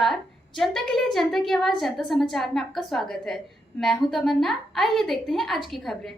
नमस्कार। जनता के लिए जनता की आवाज जनता समाचार में आपका स्वागत है। मैं हूं तमन्ना। आइए देखते हैं आज की खबरें।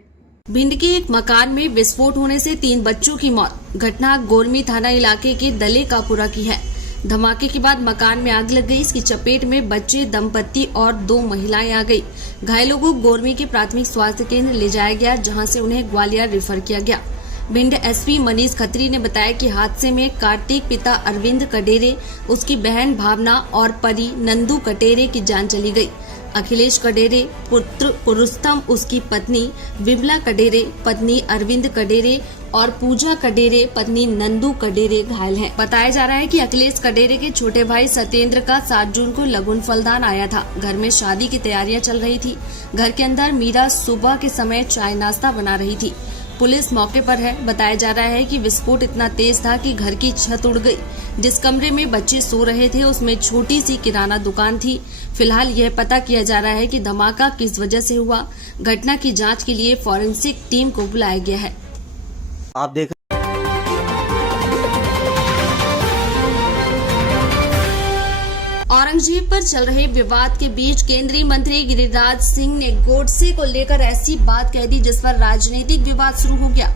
भिंड के एक मकान में विस्फोट होने से 3 बच्चों की मौत। घटना गोरमी थाना इलाके के दले कापुरा की है। धमाके के बाद मकान में आग लग गई। इसकी चपेट में बच्चे, दंपत्ति और 2 महिलाएं आ गई। घायलों को गोरमी के प्राथमिक स्वास्थ्य केंद्र ले जाया गया, जहां से उन्हें ग्वालियर रेफर किया गया। भिंड एसपी मनीष खत्री ने बताया कि हादसे में कार्तिक पिता अरविंद कडेरे, उसकी बहन भावना और परी नंदू कटेरे की जान चली गई। अखिलेश कडेरे पुत्र पुरुषोत्तम, उसकी पत्नी विमला कडेरे, पत्नी अरविंद कडेरे और पूजा कडेरे पत्नी नंदू कडेरे घायल हैं। बताया जा रहा है कि अखिलेश कडेरे के छोटे भाई सत्येंद्र का 7 जून को लगुन फलदान आया था। घर में शादी की तैयारियां चल रही थी। घर के अंदर मीरा सुबह के समय चाय नाश्ता बना रही थी। पुलिस मौके पर है। बताया जा रहा है कि विस्फोट इतना तेज था कि घर की छत उड़ गई। जिस कमरे में बच्चे सो रहे थे उसमें छोटी सी किराना दुकान थी। फिलहाल यह पता किया जा रहा है कि धमाका किस वजह से हुआ। घटना की जांच के लिए फॉरेंसिक टीम को बुलाया गया है। आप देख औरंगजेब पर चल रहे विवाद के बीच केंद्रीय मंत्री गिरिराज सिंह ने गोडसे को लेकर ऐसी बात कह दी जिस पर राजनीतिक विवाद शुरू हो गया।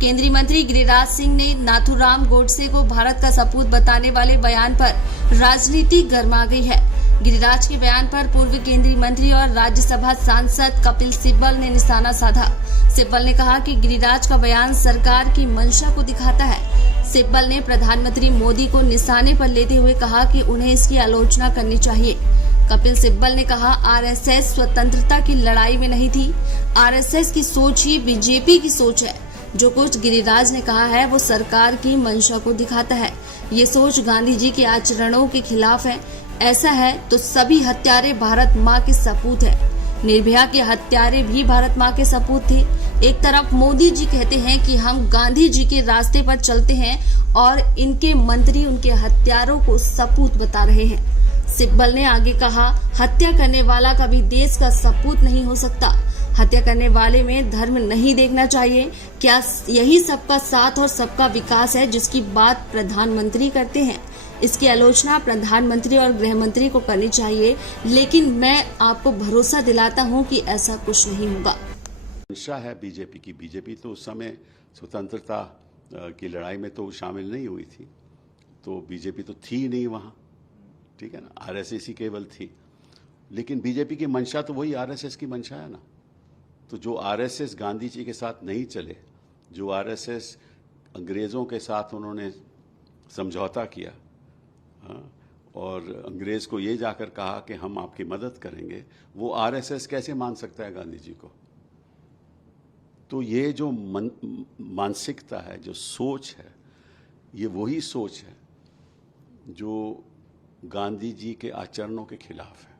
केंद्रीय मंत्री गिरिराज सिंह ने नाथूराम गोडसे को भारत का सपूत बताने वाले बयान पर राजनीति गर्मा गई है। गिरिराज के बयान पर पूर्व केंद्रीय मंत्री और राज्यसभा सांसद कपिल सिब्बल ने निशाना साधा। सिब्बल ने कहा कि गिरिराज का बयान सरकार की मंशा को दिखाता है। सिब्बल ने प्रधानमंत्री मोदी को निशाने पर लेते हुए कहा कि उन्हें इसकी आलोचना करनी चाहिए। कपिल सिब्बल ने कहा, आरएसएस स्वतंत्रता की लड़ाई में नहीं थी। आरएसएस की सोच ही बीजेपी की सोच है। जो कुछ गिरिराज ने कहा है वो सरकार की मंशा को दिखाता है। ये सोच गांधी जी के आचरणों के खिलाफ है। ऐसा है तो सभी हत्यारे भारत माँ के सपूत है। निर्भया के हत्यारे भी भारत माँ के सपूत थे। एक तरफ मोदी जी कहते हैं कि हम गांधी जी के रास्ते पर चलते हैं और इनके मंत्री उनके हत्यारों को सपूत बता रहे हैं। सिब्बल ने आगे कहा, हत्या करने वाला कभी देश का सपूत नहीं हो सकता। हत्या करने वाले में धर्म नहीं देखना चाहिए। क्या यही सबका साथ और सबका विकास है जिसकी बात प्रधानमंत्री करते हैं? इसकी आलोचना प्रधानमंत्री और गृह मंत्री को करनी चाहिए, लेकिन मैं आपको भरोसा दिलाता हूं कि ऐसा कुछ नहीं होगा। मंशा है बीजेपी की। बीजेपी तो उस समय स्वतंत्रता की लड़ाई में तो शामिल नहीं हुई थी, तो बीजेपी तो थी नहीं वहाँ, ठीक है ना। आरएसएस ही केवल थी, लेकिन बीजेपी की मंशा तो वही आरएसएस की मंशा है ना। तो जो आरएसएस गांधी जी के साथ नहीं चले, जो आरएसएस अंग्रेज़ों के साथ उन्होंने समझौता किया, हाँ, और अंग्रेज को ये जाकर कहा कि हम आपकी मदद करेंगे, वो आरएसएस कैसे मान सकता है गांधी जी को? तो ये जो मानसिकता है, जो सोच है, ये वही सोच है जो गांधी जी के आचरणों के खिलाफ है।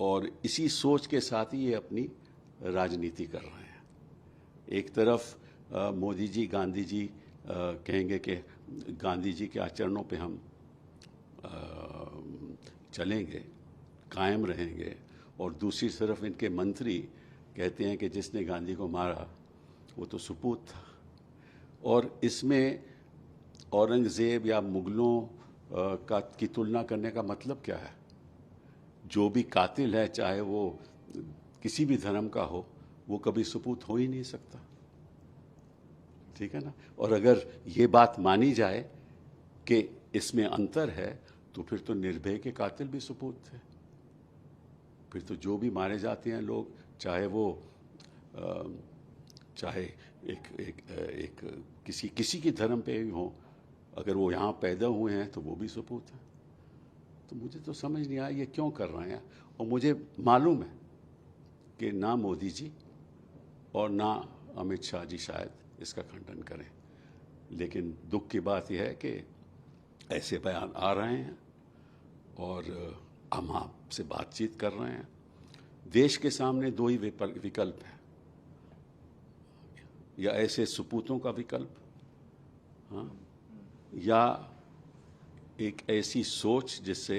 और इसी सोच के साथ ही ये अपनी राजनीति कर रहे हैं। एक तरफ मोदी जी, गांधी जी कहेंगे कि गांधी जी के आचरणों पे हम चलेंगे, कायम रहेंगे, और दूसरी तरफ इनके मंत्री कहते हैं कि जिसने गांधी को मारा वो तो सपूत था। और इसमें औरंगज़ेब या मुगलों की तुलना करने का मतलब क्या है? जो भी कातिल है, चाहे वो किसी भी धर्म का हो, वो कभी सपूत हो ही नहीं सकता, ठीक है ना। और अगर ये बात मानी जाए कि इसमें अंतर है, तो फिर तो निर्भय के कातिल भी सपूत थे। फिर तो जो भी मारे जाते हैं लोग, चाहे वो चाहे एक किसी की धर्म पे ही हो, अगर वो यहाँ पैदा हुए हैं तो वो भी सपूत हैं। तो मुझे तो समझ नहीं आया ये क्यों कर रहे हैं। और मुझे मालूम है कि ना मोदी जी और ना अमित शाह जी शायद इसका खंडन करें, लेकिन दुख की बात यह है कि ऐसे बयान आ रहे हैं और हम आपसे बातचीत कर रहे हैं। देश के सामने 2 ही विकल्प हैं, या ऐसे सपूतों का विकल्प, हाँ, या एक ऐसी सोच जिससे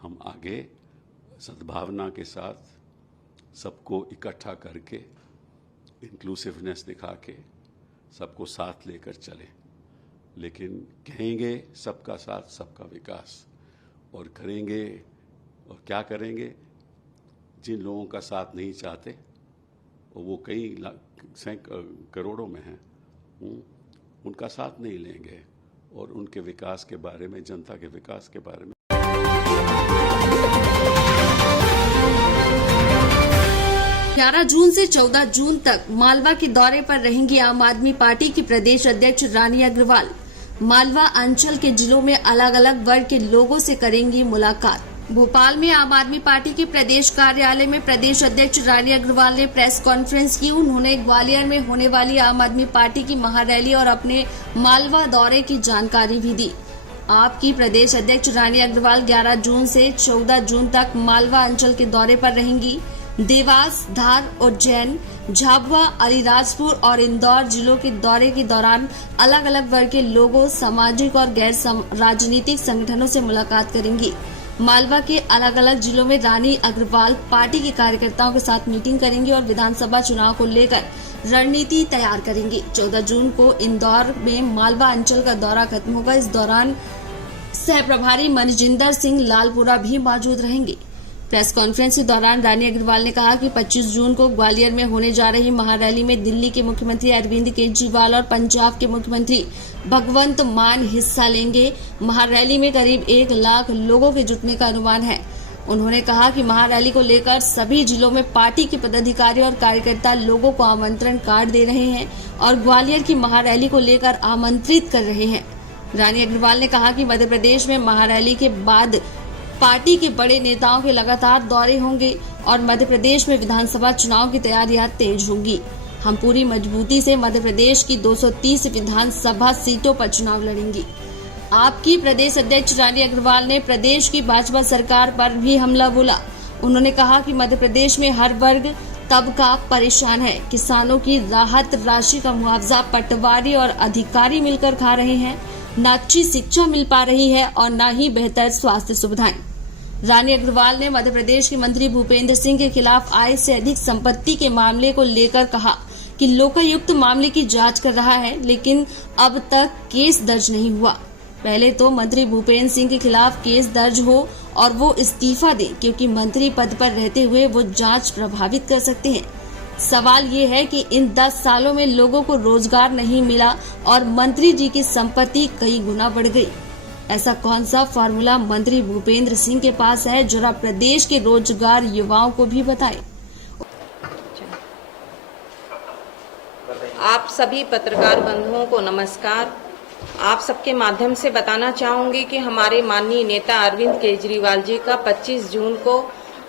हम आगे सद्भावना के साथ सबको इकट्ठा करके, इंक्लूसिवनेस दिखा के सबको साथ लेकर चलें। लेकिन कहेंगे सबका साथ सबका विकास, और करेंगे। और क्या करेंगे? जिन लोगों का साथ नहीं चाहते और वो कई करोड़ों में हैं, उनका साथ नहीं लेंगे और उनके विकास के बारे में, जनता के विकास के बारे में 11 जून से 14 जून तक मालवा के दौरे पर रहेंगी आम आदमी पार्टी की प्रदेश अध्यक्ष रानी अग्रवाल। मालवा अंचल के जिलों में अलग अलग वर्ग के लोगों से करेंगी मुलाकात। भोपाल में आम आदमी पार्टी के प्रदेश कार्यालय में प्रदेश अध्यक्ष रानी अग्रवाल ने प्रेस कॉन्फ्रेंस की। उन्होंने ग्वालियर में होने वाली आम आदमी पार्टी की महारैली और अपने मालवा दौरे की जानकारी भी दी। आपकी प्रदेश अध्यक्ष रानी अग्रवाल 11 जून से 14 जून तक मालवा अंचल के दौरे पर रहेंगी। देवास, धार, उज्जैन, झाबुआ, अलीराजपुर और इंदौर जिलों के दौरे के दौरान अलग अलग वर्ग के लोगों, सामाजिक और गैर राजनीतिक संगठनों से मुलाकात करेंगी। मालवा के अलग अलग जिलों में रानी अग्रवाल पार्टी के कार्यकर्ताओं के साथ मीटिंग करेंगी और विधानसभा चुनाव को लेकर रणनीति तैयार करेंगी। 14 जून को इंदौर में मालवा अंचल का दौरा खत्म होगा। इस दौरान सह प्रभारी मनजिंदर सिंह लालपुरा भी मौजूद रहेंगे। प्रेस कॉन्फ्रेंस के दौरान रानी अग्रवाल ने कहा कि 25 जून को ग्वालियर में होने जा रही महारैली में दिल्ली के मुख्यमंत्री अरविंद केजरीवाल और पंजाब के मुख्यमंत्री भगवंत मान हिस्सा लेंगे। महारैली में करीब 1 लाख लोगों के जुटने का अनुमान है। उन्होंने कहा कि महारैली को लेकर सभी जिलों में पार्टी के पदाधिकारी और कार्यकर्ता लोगों को आमंत्रण कार्ड दे रहे हैं और ग्वालियर की महारैली को लेकर आमंत्रित कर रहे हैं। रानी अग्रवाल ने कहा कि मध्य प्रदेश में महारैली के बाद पार्टी के बड़े नेताओं के लगातार दौरे होंगे और मध्य प्रदेश में विधानसभा चुनाव की तैयारियां तेज होंगी। हम पूरी मजबूती से मध्य प्रदेश की 230 विधानसभा सीटों पर चुनाव लड़ेंगे। आपकी प्रदेश अध्यक्ष रानी अग्रवाल ने प्रदेश की भाजपा सरकार पर भी हमला बोला। उन्होंने कहा कि मध्य प्रदेश में हर वर्ग तबका परेशान है। किसानों की राहत राशि का मुआवजा पटवारी और अधिकारी मिलकर खा रहे हैं। न अच्छी शिक्षा मिल पा रही है और न ही बेहतर स्वास्थ्य सुविधाएं। रानी अग्रवाल ने मध्य प्रदेश के मंत्री भूपेंद्र सिंह के खिलाफ आय से अधिक संपत्ति के मामले को लेकर कहा कि लोकायुक्त मामले की जांच कर रहा है, लेकिन अब तक केस दर्ज नहीं हुआ। पहले तो मंत्री भूपेंद्र सिंह के खिलाफ केस दर्ज हो और वो इस्तीफा दें, क्योंकि मंत्री पद पर रहते हुए वो जांच प्रभावित कर सकते हैं। सवाल ये है कि इन 10 सालों में लोगों को रोजगार नहीं मिला और मंत्री जी की संपत्ति कई गुना बढ़ गई। ऐसा कौन सा फार्मूला मंत्री भूपेंद्र सिंह के पास है? जरा प्रदेश के रोजगार युवाओं को भी बताएं। आप सभी पत्रकार बंधुओं को नमस्कार। आप सबके माध्यम से बताना चाहूंगी कि हमारे माननीय नेता अरविंद केजरीवाल जी का 25 जून को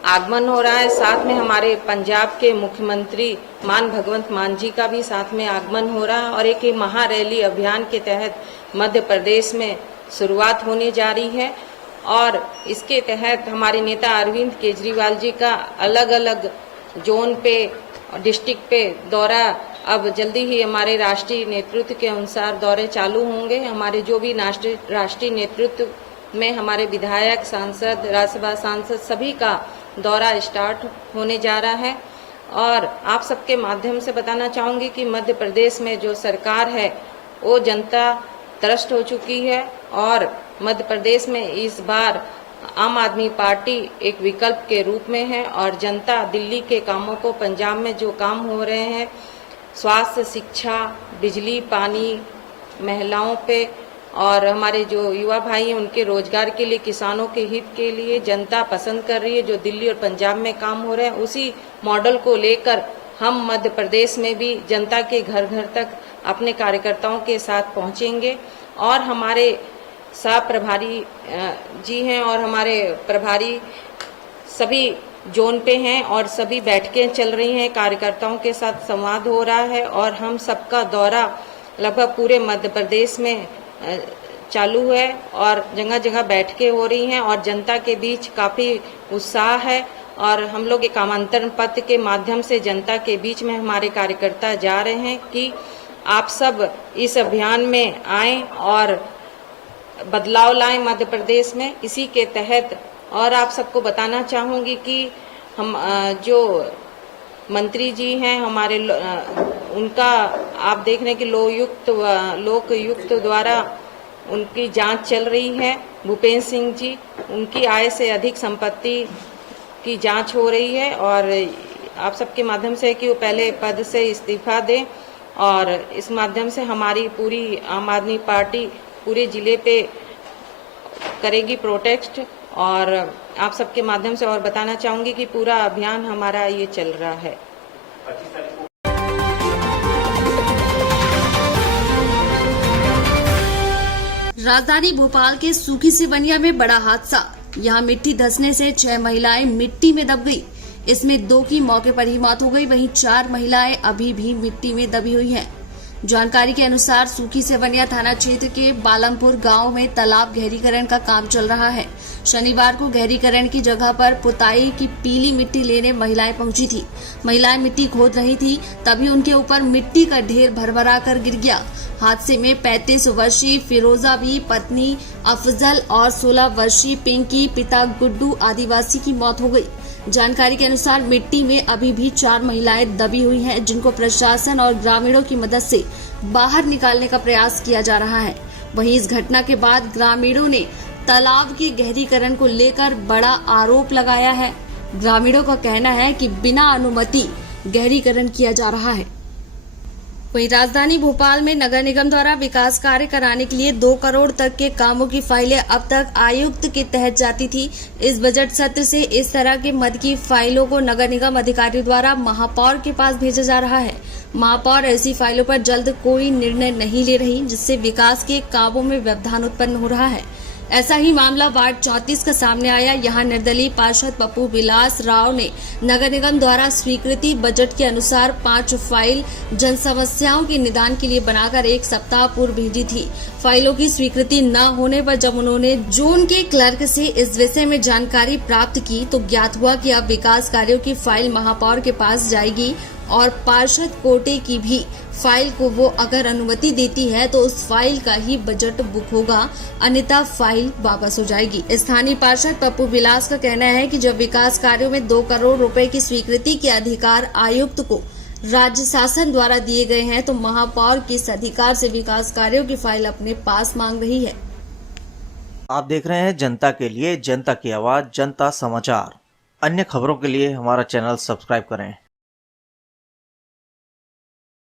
आगमन हो रहा है। साथ में हमारे पंजाब के मुख्यमंत्री मान भगवंत मान जी का भी साथ में आगमन हो रहा है और एक महारैली अभियान के तहत मध्य प्रदेश में शुरुआत होने जा रही है। और इसके तहत हमारे नेता अरविंद केजरीवाल जी का अलग अलग जोन पे, डिस्ट्रिक्ट पे दौरा अब जल्दी ही हमारे राष्ट्रीय नेतृत्व के अनुसार दौरे चालू होंगे। हमारे जो भी राष्ट्रीय नेतृत्व में हमारे विधायक, सांसद, राज्यसभा सांसद सभी का दौरा स्टार्ट होने जा रहा है। और आप सबके माध्यम से बताना चाहूंगी कि मध्य प्रदेश में जो सरकार है वो जनता त्रस्त हो चुकी है और मध्य प्रदेश में इस बार आम आदमी पार्टी एक विकल्प के रूप में है और जनता दिल्ली के कामों को, पंजाब में जो काम हो रहे हैं स्वास्थ्य, शिक्षा, बिजली, पानी, महिलाओं पे और हमारे जो युवा भाई हैं उनके रोजगार के लिए, किसानों के हित के लिए जनता पसंद कर रही है। जो दिल्ली और पंजाब में काम हो रहे हैं उसी मॉडल को लेकर हम मध्य प्रदेश में भी जनता के घर घर तक अपने कार्यकर्ताओं के साथ पहुंचेंगे। और हमारे सह प्रभारी जी हैं और हमारे प्रभारी सभी जोन पे हैं और सभी बैठकें चल रही हैं, कार्यकर्ताओं के साथ संवाद हो रहा है और हम सबका दौरा लगभग पूरे मध्य प्रदेश में चालू है और जगह जगह बैठकें हो रही हैं और जनता के बीच काफ़ी उत्साह है। और हम लोग एक आमंत्रण पत्र के माध्यम से जनता के बीच में हमारे कार्यकर्ता जा रहे हैं कि आप सब इस अभियान में आएं और बदलाव लाएं मध्य प्रदेश में। इसी के तहत और आप सबको बताना चाहूँगी कि हम जो मंत्री जी हैं हमारे, उनका आप देख रहे हैं कि लोकयुक्त द्वारा उनकी जांच चल रही है भूपेंद्र सिंह जी, उनकी आय से अधिक संपत्ति की जांच हो रही है और आप सबके माध्यम से कि वो पहले पद से इस्तीफा दें और इस माध्यम से हमारी पूरी आम आदमी पार्टी पूरे जिले पे करेगी प्रोटेस्ट। और आप सबके माध्यम से और बताना चाहूँगी कि पूरा अभियान हमारा ये चल रहा है। राजधानी भोपाल के सूखी सिवनिया में बड़ा हादसा। यहां मिट्टी धंसने से 6 महिलाएं मिट्टी में दब गई। इसमें 2 की मौके पर ही मौत हो गई, वहीं 4 महिलाएं अभी भी मिट्टी में दबी हुई हैं। जानकारी के अनुसार सूखी सिवनिया थाना क्षेत्र के बालमपुर गांव में तालाब गहरीकरण का काम चल रहा है। शनिवार को गहरीकरण की जगह पर पुताई की पीली मिट्टी लेने महिलाएं पहुंची थी। महिलाएं मिट्टी खोद रही थी, तभी उनके ऊपर मिट्टी का ढेर भरभरा कर गिर गया। हादसे में 35 वर्षीय फिरोजा भी, पत्नी अफजल और 16 वर्षीय पिंकी, पिता गुड्डू आदिवासी की मौत हो गई। जानकारी के अनुसार मिट्टी में अभी भी 4 महिलाएं दबी हुई हैं, जिनको प्रशासन और ग्रामीणों की मदद से बाहर निकालने का प्रयास किया जा रहा है। वहीं इस घटना के बाद ग्रामीणों ने तालाब के गहरीकरण को लेकर बड़ा आरोप लगाया है। ग्रामीणों का कहना है कि बिना अनुमति गहरीकरण किया जा रहा है। वहीं राजधानी भोपाल में नगर निगम द्वारा विकास कार्य कराने के लिए 2 करोड़ तक के कामों की फाइलें अब तक आयुक्त के तहत जाती थी। इस बजट सत्र से इस तरह के मद की फाइलों को नगर निगम अधिकारी द्वारा महापौर के पास भेजा जा रहा है। महापौर ऐसी फाइलों पर जल्द कोई निर्णय नहीं ले रही, जिससे विकास के कामों में व्यवधान उत्पन्न हो रहा है। ऐसा ही मामला वार्ड 34 का सामने आया। यहां निर्दलीय पार्षद पप्पू विलास राव ने नगर निगम द्वारा स्वीकृति बजट के अनुसार 5 फाइल जन समस्याओं के निदान के लिए बनाकर 1 सप्ताह पूर्व भेजी थी। फाइलों की स्वीकृति न होने पर जब उन्होंने जोन के क्लर्क से इस विषय में जानकारी प्राप्त की तो ज्ञात हुआ कि अब विकास कार्यों की फाइल महापौर के पास जाएगी और पार्षद कोटे की भी फाइल को वो अगर अनुमति देती है तो उस फाइल का ही बजट बुक होगा, अन्यथा फाइल वापस हो जाएगी। स्थानीय पार्षद पप्पू विलास का कहना है कि जब विकास कार्यों में 2 करोड़ रुपए की स्वीकृति के अधिकार आयुक्त को राज्य शासन द्वारा दिए गए हैं, तो महापौर किस अधिकार से विकास कार्यों की फाइल अपने पास मांग रही है। आप देख रहे हैं जनता के लिए, जनता की आवाज, जनता समाचार। अन्य खबरों के लिए हमारा चैनल सब्सक्राइब करें।